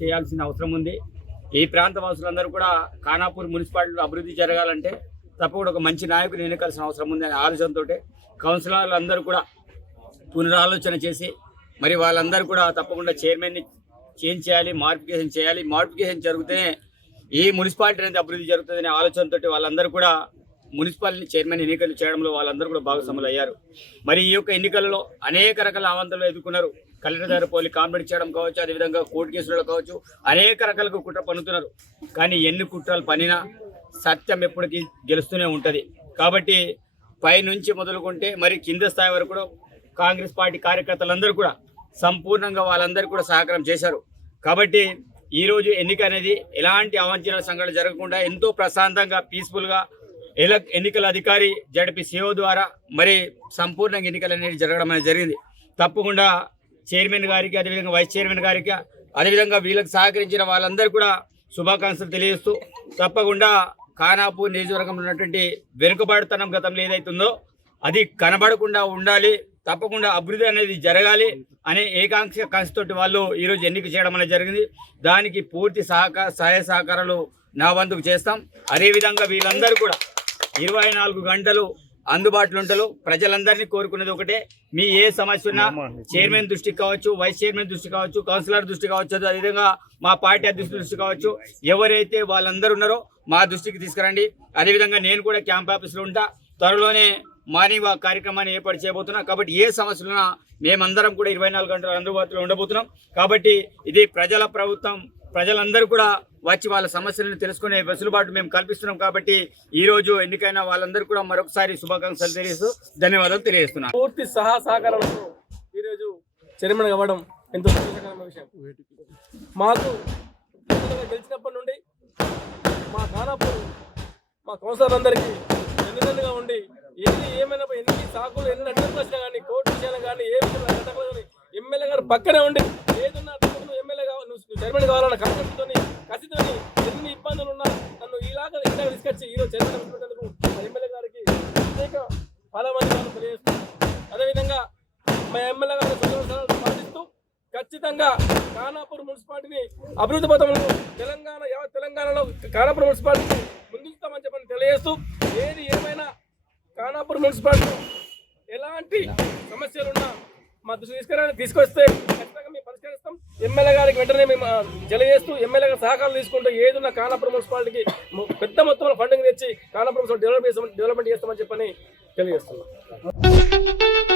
చేయాల్సిన అవసరం ఉంది. ఈ ప్రాంత వాసులందరూ కూడా ఖానాపూర్ మున్సిపాలిటీలో అభివృద్ధి జరగాలంటే తప్పకుండా ఒక మంచి నాయకుని ఎన్నుకాల్సిన అవసరం ఉంది అనే ఆలోచనతో కౌన్సిలర్లు అందరూ కూడా పునరాలోచన చేసి మరి వాళ్ళందరూ కూడా తప్పకుండా చైర్మన్ని చేంజ్ చేయాలి, మార్పికేషన్ చేయాలి. మార్పికేషన్ జరిగితేనే ఈ మున్సిపాలిటీ అనేది అభివృద్ధి జరుగుతుందనే ఆలోచనతో వాళ్ళందరూ కూడా మున్సిపాలిటీ చైర్మన్ ఎన్నికలు చేయడంలో వాళ్ళందరూ కూడా భాగస్వాములు అయ్యారు. మరి ఈ యొక్క ఎన్నికలలో అనేక రకాల అవంతలు ఎదుర్కొన్నారు. కలెక్టర్ దగ్గర పోలి కాంప్లైంట్ చేయడం కావచ్చు, అదేవిధంగా కోర్టు కేసులలో కావచ్చు, అనేక రకాలుగా కుట్ర పన్నుతున్నారు. కానీ ఎన్ని కుట్రలు పన్నినా సత్యం ఎప్పటికీ గెలుస్తూనే ఉంటుంది. కాబట్టి పైనుంచి మొదలుకుంటే మరి కింద స్థాయి వరకు కూడా కాంగ్రెస్ పార్టీ కార్యకర్తలందరూ కూడా సంపూర్ణంగా వాళ్ళందరూ కూడా సహకారం చేశారు. కాబట్టి ఈరోజు ఎన్నిక అనేది ఎలాంటి అవాంఛనీయ సంఘటనలు జరగకుండా ఎంతో ప్రశాంతంగా పీస్ఫుల్గా ఎన్నికల అధికారి జడ్పీసీఓ ద్వారా మరి సంపూర్ణంగా ఎన్నికలు అనేది జరగడం అనేది జరిగింది. తప్పకుండా చైర్మన్ గారికి, అదేవిధంగా వైస్ చైర్మన్ గారికి, అదేవిధంగా వీళ్ళకి సహకరించిన వాళ్ళందరూ కూడా శుభాకాంక్షలు తెలియజేస్తూ తప్పకుండా ఖానాపూర్ నియోజకవర్గంలో ఉన్నటువంటి వెనుకబాటుతనం గతంలో ఏదైతుందో అది కనబడకుండా ఉండాలి, తప్పకుండా అభివృద్ధి అనేది జరగాలి అనే ఏకాంక్షతోటి వాళ్ళు ఈరోజు ఎన్నిక చేయడం అనేది జరిగింది. దానికి పూర్తి సహాయ సహకారాలు నా వంతుకు చేస్తాం. అదేవిధంగా వీళ్ళందరూ కూడా 24 గంటలు అందుబాటులో ఉంటారు. ప్రజలందరినీ కోరుకునేది ఒకటే, మీ ఏ సమస్య ఉన్నా చైర్మన్ దృష్టికి కావచ్చు, వైస్ చైర్మన్ దృష్టికి కావచ్చు, కౌన్సిలర్ దృష్టి కావచ్చు, అదేవిధంగా మా పార్టీ అధ్యక్షుల దృష్టి కావచ్చు, ఎవరైతే వాళ్ళందరూ ఉన్నారో మా దృష్టికి తీసుకురండి. అదేవిధంగా నేను కూడా క్యాంప్ ఆఫీస్లో ఉంటా. త్వరలోనే మార్నింగ్ వాక్ కార్యక్రమాన్ని ఏర్పాటు చేయబోతున్నాం. కాబట్టి ఏ సమస్యలున్నా మేమందరం కూడా 24 గంటలు అందుబాటులో ఉండబోతున్నాం. కాబట్టి ఇది ప్రజల ప్రభుత్వం, ప్రజలందరూ కూడా వచ్చి వాళ్ళ సమస్యలను తెలుసుకునే వెసులుబాటు మేము కల్పిస్తున్నాం. కాబట్టి ఈరోజు ఎన్నికైన వాళ్ళందరూ కూడా మరొకసారి శుభాకాంక్షలు తెలియజేస్తూ ధన్యవాదాలు తెలియజేస్తున్నాను. పూర్తి సహకారంతో ఈరోజు చైర్మన్ అవ్వడం ఎంతో సంతోషకరమైన విషయం. మాకు గెలిచినప్పటి నుండి మా ఖానాపూర్ మా కౌన్సిలర్లందరికీ ఎన్నికలుగా ఉండి ఏమైనా ఎన్ని సాకులు ఎన్ని అడ్డంకులు వచ్చినా కానీ కోర్టు విషయాలు కానీ ఏ విషయంలో అడ్డంకులు కానీ ఎమ్మెల్యే గారు పక్కనే ఉండి ఏదున్నా నువ్వు ఎమ్మెల్యే కావాలి, నువ్వు చైర్మన్ కావాలన్న కష్టంతో కసితో ఎన్ని ఇబ్బందులు ఉన్నా నన్ను ఇలాగ తీసుకొచ్చి ఈరోజు చైర్మన్ అనుకున్నందుకు మా ఎమ్మెల్యే గారికి ప్రత్యేక పదవందనాలు తెలియజేస్తున్నాను. అదేవిధంగా మా ఎమ్మెల్యే గారి సంవత్సరాలు పాటిస్తూ ఖచ్చితంగా ఖానాపూర్ మున్సిపాలిటీని అభివృద్ధి పథంలో తెలంగాణలో ఖానాపూర్ మున్సిపాలిటీని ముందుతామని చెప్పని తెలియజేస్తూ ఏది ఏమైనా ఖానాపూర్ మున్సిపాలిటీ ఎలాంటి సమస్యలున్నా మా దృష్టి తీసుకొస్తే ఖచ్చితంగా మేము పరిష్కరిస్తాం. ఎమ్మెల్యే గారికి వెంటనే మేము తెలియజేస్తూ ఎమ్మెల్యే గారి సహకారం తీసుకుంటూ ఏదున్న ఖానాపూర్ మున్సిపాలిటీకి పెద్ద మొత్తంలో ఫండింగ్ తెచ్చి ఖానాపూర్ మున్సిపాలిటీ డెవలప్మెంట్ చేస్తామని చెప్పని తెలియజేస్తున్నాం.